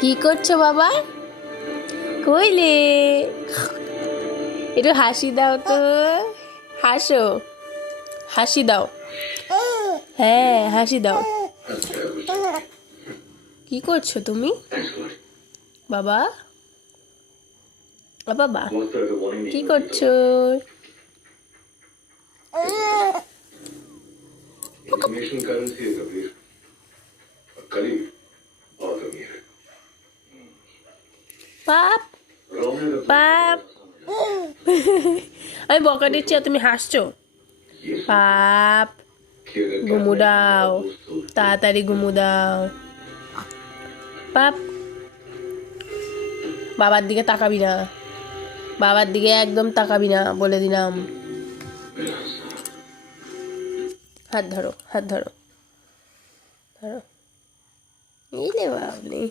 কি করছো বাবা? কইলে একটু হাসি দাও তো, হাসো, হাসি দাও। হ্যাঁ, হাসি দাও। কি করছো তুমি বাবা? বাবা কি করছো? इंफॉर्मेशन करेंसी है कबीर और करीब और कबीर পাপ रोने का পাপ আমি বকা দিচ্ছি আর তুমি হাসছো। পাপ, ঘুমু দাও, তাড়াতাড়ি ঘুমু দাও। পাপ, বাবার দিকে তাকাবি না, বাবার দিকে একদম তাকাবি না, বলে দিলাম। হাত ধরো, হাত ধরো, ধরো। এই রে বাবলি।